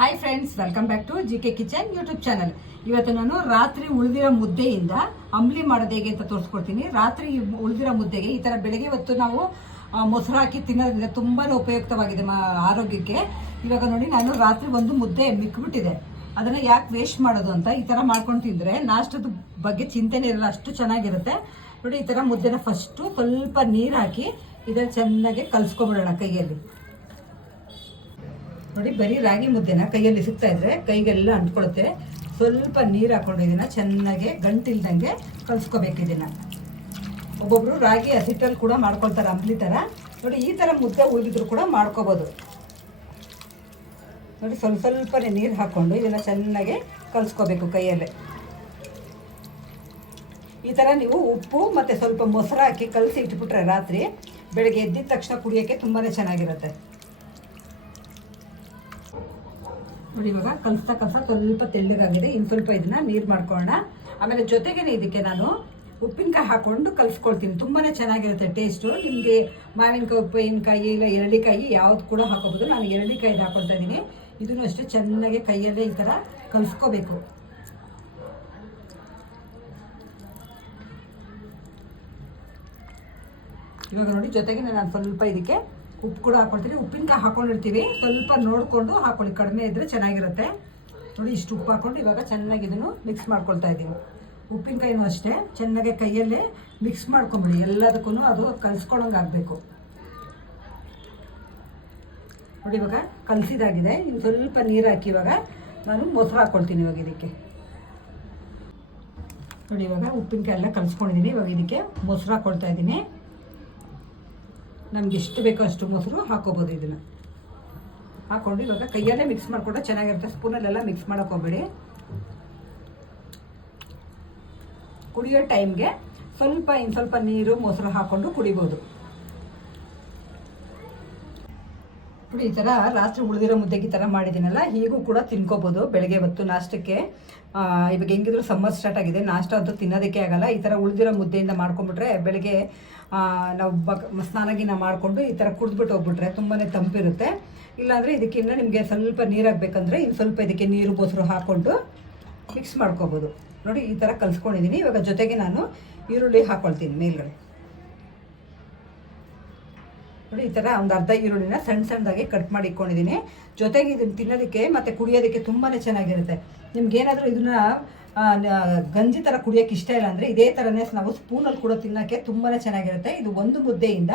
Hi friends, welcome back to GK kitchen YouTube channel. ಇವತ್ತು ನಾನು ರಾತ್ರಿ ಉಳಿದಿರೋ ಮುದ್ದೆಯಿಂದ ಅಂಬ್ಲಿ ಮಾಡೋದು ಹೇಗೆ ಅಂತ ತೋರಿಸ್ಕೊಡ್ತೀನಿ. ರಾತ್ರಿ ಉಳಿದಿರೋ ಮುದ್ದೆಗೆ ಈ ಥರ ಬೆಳಗ್ಗೆ ಹೊತ್ತು ನಾವು ಮೊಸರು ಹಾಕಿ ತಿನ್ನೋದ್ರಿಂದ ತುಂಬಾ ಉಪಯುಕ್ತವಾಗಿದೆ ಆರೋಗ್ಯಕ್ಕೆ. ಇವಾಗ ನೋಡಿ, ನಾನು ರಾತ್ರಿ ಒಂದು ಮುದ್ದೆ ಮಿಕ್ಬಿಟ್ಟಿದೆ, ಅದನ್ನು ಯಾಕೆ ವೇಸ್ಟ್ ಮಾಡೋದು ಅಂತ ಈ ಥರ ಮಾಡ್ಕೊಂಡು ತಿಂದರೆ ನಾಷ್ಟದ ಬಗ್ಗೆ ಚಿಂತೆನೇ ಇರಲ್ಲ, ಅಷ್ಟು ಚೆನ್ನಾಗಿರುತ್ತೆ. ನೋಡಿ, ಈ ಥರ ಮುದ್ದೆನ ಫಸ್ಟು ಸ್ವಲ್ಪ ನೀರು ಹಾಕಿ ಇದನ್ನು ಚೆನ್ನಾಗಿ ಕಲಿಸ್ಕೊಬಿಡೋಣ ಕೈಯಲ್ಲಿ. ನೋಡಿ, ಬರೀ ರಾಗಿ ಮುದ್ದೆನ ಕೈಯಲ್ಲಿ ಸಿಗ್ತಾ ಇದ್ರೆ ಕೈಗೆಲ್ಲ ಅಂಟ್ಕೊಳುತ್ತೆ. ಸ್ವಲ್ಪ ನೀರು ಹಾಕೊಂಡು ಇದನ್ನ ಚೆನ್ನಾಗಿ ಗಂಟಿಲ್ದಂಗೆ ಕಲಿಸ್ಕೋಬೇಕು. ಇದನ್ನ ಒಬ್ಬೊಬ್ರು ರಾಗಿ ಹಸಿಟ್ಟಲ್ಲಿ ಕೂಡ ಮಾಡ್ಕೊಳ್ತಾರೆ, ಅಂಬ್ಲಿ ಥರ. ನೋಡಿ, ಈ ಥರ ಮುದ್ದೆ ಉಳಿದಿದ್ರು ಕೂಡ ಮಾಡ್ಕೋಬೋದು. ನೋಡಿ, ಸ್ವಲ್ಪನೇ ನೀರು ಹಾಕ್ಕೊಂಡು ಇದನ್ನು ಚೆನ್ನಾಗಿ ಕಲಿಸ್ಕೋಬೇಕು ಕೈಯಲ್ಲೇ. ಈ ಥರ ನೀವು ಉಪ್ಪು ಮತ್ತು ಸ್ವಲ್ಪ ಮೊಸರು ಹಾಕಿ ಕಲಸಿ ಇಟ್ಬಿಟ್ರೆ ರಾತ್ರಿ ಬೆಳಗ್ಗೆ ಎದ್ದಿದ ತಕ್ಷಣ ಕುಡಿಯೋಕ್ಕೆ ತುಂಬಾ ಚೆನ್ನಾಗಿರುತ್ತೆ. ನೋಡಿ, ಇವಾಗ ಕಲಿಸ್ತಾ ಸ್ವಲ್ಪ ತೆಳ್ಳಗಾಗಿದೆ. ಇನ್ನು ಸ್ವಲ್ಪ ಇದನ್ನ ನೀರು ಮಾಡ್ಕೊಳ್ಳೋಣ. ಆಮೇಲೆ ಜೊತೆಗೇನೆ ಇದಕ್ಕೆ ನಾನು ಉಪ್ಪಿನಕಾಯಿ ಹಾಕೊಂಡು ಕಲಿಸ್ಕೊಳ್ತೀನಿ. ತುಂಬಾ ಚೆನ್ನಾಗಿರುತ್ತೆ ಟೇಸ್ಟು. ನಿಮಗೆ ಮಾವಿನಕಾಯಿ, ಉಪ್ಪಿನಕಾಯಿ, ಇಲ್ಲ ಎರಳಿಕಾಯಿ ಯಾವ್ದು ಕೂಡ ಹಾಕೋಬೋದು. ನಾನು ಎರಳಿಕಾಯಿ ಹಾಕೊಳ್ತಾ ಇದ್ದೀನಿ. ಇದನ್ನು ಅಷ್ಟೇ ಚೆನ್ನಾಗಿ ಕೈಯಲ್ಲೇ ಈ ಥರ ಕಲಿಸ್ಕೋಬೇಕು. ಇವಾಗ ನೋಡಿ, ಜೊತೆಗೆ ನಾನು ಸ್ವಲ್ಪ ಇದಕ್ಕೆ ಉಪ್ಪು ಕೂಡ ಹಾಕೊಳ್ತೀನಿ. ಉಪ್ಪಿನಕಾಯಿ ಹಾಕೊಂಡಿರ್ತೀವಿ, ಸ್ವಲ್ಪ ನೋಡಿಕೊಂಡು ಹಾಕೊಳ್ಳಿ, ಕಡಿಮೆ ಇದ್ದರೆ ಚೆನ್ನಾಗಿರುತ್ತೆ. ನೋಡಿ, ಇಷ್ಟು ಉಪ್ಪು ಹಾಕ್ಕೊಂಡು ಇವಾಗ ಚೆನ್ನಾಗಿ ಇದನ್ನು ಮಿಕ್ಸ್ ಮಾಡ್ಕೊಳ್ತಾ ಇದ್ದೀನಿ. ಉಪ್ಪಿನಕಾಯಿನೂ ಅಷ್ಟೇ ಚೆನ್ನಾಗಿ ಕೈಯಲ್ಲೇ ಮಿಕ್ಸ್ ಮಾಡ್ಕೊಂಬಿಡಿ, ಎಲ್ಲದಕ್ಕೂ ಅದು ಕಲಿಸ್ಕೊಳಂಗೆ ಆಗಬೇಕು. ನೋಡಿ, ಇವಾಗ ಕಲಸಿದಾಗಿದೆ. ಇನ್ನು ಸ್ವಲ್ಪ ನೀರು ಹಾಕಿ ಇವಾಗ ನಾನು ಮೊಸರು ಹಾಕ್ಕೊಳ್ತೀನಿ ಇವಾಗ ಇದಕ್ಕೆ. ನೋಡಿ, ಇವಾಗ ಉಪ್ಪಿನಕಾಯಿ ಎಲ್ಲ ಕಲಿಸ್ಕೊಂಡಿದ್ದೀನಿ. ಇವಾಗ ಇದಕ್ಕೆ ಮೊಸರು ಹಾಕ್ಕೊಳ್ತಾ ಇದ್ದೀನಿ. ನಮ್ಗೆ ಎಷ್ಟು ಬೇಕೋ ಅಷ್ಟು ಮೊಸರು ಹಾಕೋಬೋದು. ಇದನ್ನು ಹಾಕ್ಕೊಂಡು ಇವಾಗ ಕೈಯಲ್ಲೇ ಮಿಕ್ಸ್ ಮಾಡಿಕೊಂಡ್ರೆ ಚೆನ್ನಾಗಿರುತ್ತೆ. ಸ್ಪೂನಲ್ಲೆಲ್ಲ ಮಿಕ್ಸ್ ಮಾಡೋಕೆ ಹೋಗ್ಬೇಡಿ. ಕುಡಿಯೋ ಟೈಮ್ಗೆ ಇನ್ನು ಸ್ವಲ್ಪ ನೀರು ಮೊಸರು ಹಾಕ್ಕೊಂಡು ಕುಡಿಬೋದು. ನೋಡಿ, ಈ ಥರ ರಾತ್ರಿ ಉಳಿದಿರೋ ಮುದ್ದೆಗೆ ಈ ಥರ ಮಾಡಿದ್ದೀನಲ್ಲ, ಹೀಗೂ ಕೂಡ ತಿನ್ಕೋಬೋದು ಬೆಳಗ್ಗೆ ಹೊತ್ತು ನಾಷ್ಟಕ್ಕೆ. ಇವಾಗ ಹೆಂಗಿದ್ರು ಸಮ್ಮರ್ ಸ್ಟಾರ್ಟ್ ಆಗಿದೆ, ನಾಷ್ಟ ಅಂತೂ ತಿನ್ನೋದಕ್ಕೆ ಆಗಲ್ಲ. ಈ ಥರ ಉಳಿದಿರೋ ಮುದ್ದೆಯಿಂದ ಮಾಡ್ಕೊಂಡ್ಬಿಟ್ರೆ ಬೆಳಗ್ಗೆ ನಾವು ಸ್ನಾನಗಿನ ಮಾಡಿಕೊಂಡು ಈ ಥರ ಕುಡಿದ್ಬಿಟ್ಟು ಹೋಗ್ಬಿಟ್ರೆ ತುಂಬಾ ತಂಪಿರುತ್ತೆ. ಇಲ್ಲಾಂದರೆ ಇದಕ್ಕಿನ್ನ ನಿಮಗೆ ಸ್ವಲ್ಪ ನೀರಾಗಬೇಕಂದ್ರೆ ಇನ್ನು ಸ್ವಲ್ಪ ಇದಕ್ಕೆ ನೀರು ಮೊಸರು ಹಾಕ್ಕೊಂಡು ಮಿಕ್ಸ್ ಮಾಡ್ಕೋಬೋದು. ನೋಡಿ, ಈ ಥರ ಕಲಿಸ್ಕೊಂಡಿದ್ದೀನಿ. ಇವಾಗ ಜೊತೆಗೆ ನಾನು ಈರುಳ್ಳಿ ಹಾಕ್ಕೊಳ್ತೀನಿ ಮೇಲ್ಗಡೆ. ನೋಡಿ, ಈ ಥರ ಒಂದು ಅರ್ಧ ಈರುಳ್ಳಿನ ಸಣ್ಣದಾಗಿ ಕಟ್ ಮಾಡಿ ಇಟ್ಕೊಂಡಿದ್ದೀನಿ. ಜೊತೆಗೆ ಇದನ್ನು ತಿನ್ನೋದಕ್ಕೆ ಮತ್ತು ಕುಡಿಯೋದಕ್ಕೆ ತುಂಬಾ ಚೆನ್ನಾಗಿರುತ್ತೆ. ನಿಮ್ಗೇನಾದರೂ ಇದನ್ನ ಗಂಜಿ ಥರ ಕುಡಿಯೋಕ್ಕೆ ಇಷ್ಟ ಇಲ್ಲ ಅಂದರೆ ಇದೇ ಥರನೇ ನಾವು ಸ್ಪೂನಲ್ಲಿ ಕೂಡ ತಿನ್ನೋಕ್ಕೆ ತುಂಬಾ ಚೆನ್ನಾಗಿರುತ್ತೆ. ಇದು ಒಂದು ಮುದ್ದೆಯಿಂದ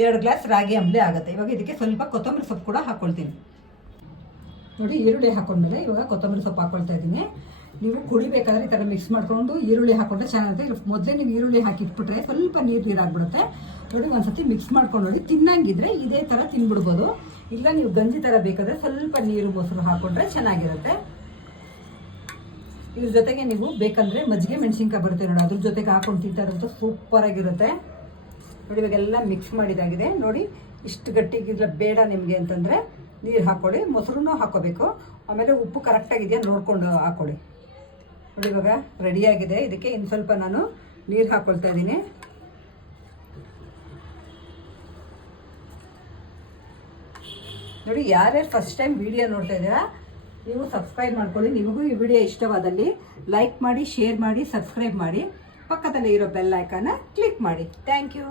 2 ಗ್ಲಾಸ್ ರಾಗಿ ಅಂಬ್ಲಿ ಆಗುತ್ತೆ. ಇವಾಗ ಇದಕ್ಕೆ ಸ್ವಲ್ಪ ಕೊತ್ತಂಬರಿ ಸೊಪ್ಪು ಕೂಡ ಹಾಕ್ಕೊಳ್ತೀನಿ. ನೋಡಿ, ಈರುಳ್ಳಿ ಹಾಕೊಂಡ್ಮೇಲೆ ಇವಾಗ ಕೊತ್ತಂಬರಿ ಸೊಪ್ಪು ಹಾಕ್ಕೊಳ್ತಾ ಇದ್ದೀನಿ. ನೀವು ಕುಡಿಬೇಕಾದ್ರೆ ಈ ಥರ ಮಿಕ್ಸ್ ಮಾಡಿಕೊಂಡು ಈರುಳ್ಳಿ ಹಾಕೊಂಡ್ರೆ ಚೆನ್ನಾಗಿರುತ್ತೆ. ಮೊದಲೇ ನೀವು ಈರುಳ್ಳಿ ಹಾಕಿ ಇಟ್ಬಿಟ್ರೆ ಸ್ವಲ್ಪ ನೀರಾಗ್ಬಿಡುತ್ತೆ. ನೋಡಿ, ಒಂದ್ಸತಿ ಮಿಕ್ಸ್ ಮಾಡ್ಕೊಂಡು ನೋಡಿ, ತಿನ್ನಂಗಿದ್ರೆ ಇದೇ ಥರ ತಿನ್ಬಿಡ್ಬೋದು. ಇಲ್ಲ ನೀವು ಗಂಜಿ ಥರ ಬೇಕಾದರೆ ಸ್ವಲ್ಪ ನೀರು ಮೊಸರು ಹಾಕ್ಕೊಂಡ್ರೆ ಚೆನ್ನಾಗಿರುತ್ತೆ. ಇದ್ರ ಜೊತೆಗೆ ನೀವು ಬೇಕಂದರೆ ಮಜ್ಜಿಗೆ ಮೆಣಸಿನ್ಕಾಯಿ ಬರುತ್ತೆ ನೋಡಿ, ಅದ್ರ ಜೊತೆಗೆ ಹಾಕೊಂಡು ತಿಂತಾರಂತೂ ಸೂಪರಾಗಿರುತ್ತೆ. ನೋಡಿ, ಇವಾಗೆಲ್ಲ ಮಿಕ್ಸ್ ಮಾಡಿದಾಗಿದೆ. ನೋಡಿ, ಇಷ್ಟು ಗಟ್ಟಿಗಿಲ್ಲ ಬೇಡ ನಿಮಗೆ ಅಂತಂದರೆ ನೀರು ಹಾಕ್ಕೊಳ್ಳಿ, ಮೊಸರು ಹಾಕ್ಕೋಬೇಕು. ಆಮೇಲೆ ಉಪ್ಪು ಕರೆಕ್ಟಾಗಿದೆಯಾ ನೋಡಿಕೊಂಡು ಹಾಕ್ಕೊಳ್ಳಿ. ನೋಡಿ, ಇವಾಗ ರೆಡಿಯಾಗಿದೆ. ಇದಕ್ಕೆ ಇನ್ನು ಸ್ವಲ್ಪ ನಾನು ನೀರು ಹಾಕ್ಕೊಳ್ತಾ ಇದ್ದೀನಿ. ನೋಡಿ, ಯಾರ್ಯಾರು ಫಸ್ಟ್ ಟೈಮ್ ವಿಡಿಯೋ ನೋಡ್ತಾ ಇದ್ದೀರಾ ನೀವು ಸಬ್ಸ್ಕ್ರೈಬ್ ಮಾಡ್ಕೊಳ್ಳಿ. ನಿಮಗೂ ಈ ವಿಡಿಯೋ ಇಷ್ಟವಾದಲ್ಲಿ ಲೈಕ್ ಮಾಡಿ, ಶೇರ್ ಮಾಡಿ, ಸಬ್ಸ್ಕ್ರೈಬ್ ಮಾಡಿ. ಪಕ್ಕದಲ್ಲಿ ಇರೋ ಬೆಲ್ ಐಕಾನ್ನ ಕ್ಲಿಕ್ ಮಾಡಿ. Thank you.